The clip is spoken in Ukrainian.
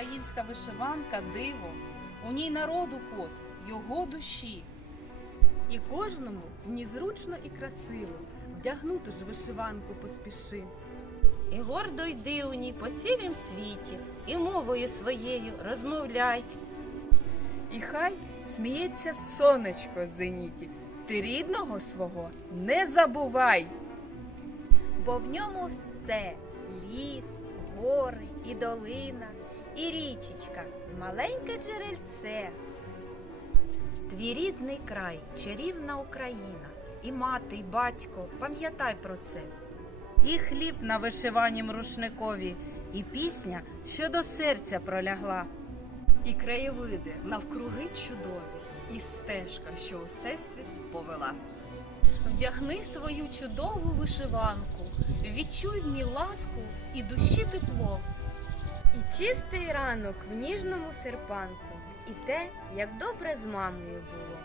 українська вишиванка диво, у ній народу код, його душі. І кожному в зручно і красиво, вдягнути ж вишиванку поспіши. І гордо йди у ній по цілім світі, і мовою своєю розмовляй. І хай сміється сонечко зеніті. Ти рідного свого не забувай. бо в ньому все ліс, гори і долина, і річечка, маленьке джерельце. Твій рідний край, чарівна Україна, і мати, і батько, пам'ятай про це. І хліб на вишиванім рушникові, і пісня, що до серця пролягла. І краєвиди навкруги чудові, і стежка, що у всесвіт повела. Вдягни свою чудову вишиванку, відчуй в ній ласку і душі тепло. І чистий ранок в ніжному серпанку, і те, як добре з мамою було.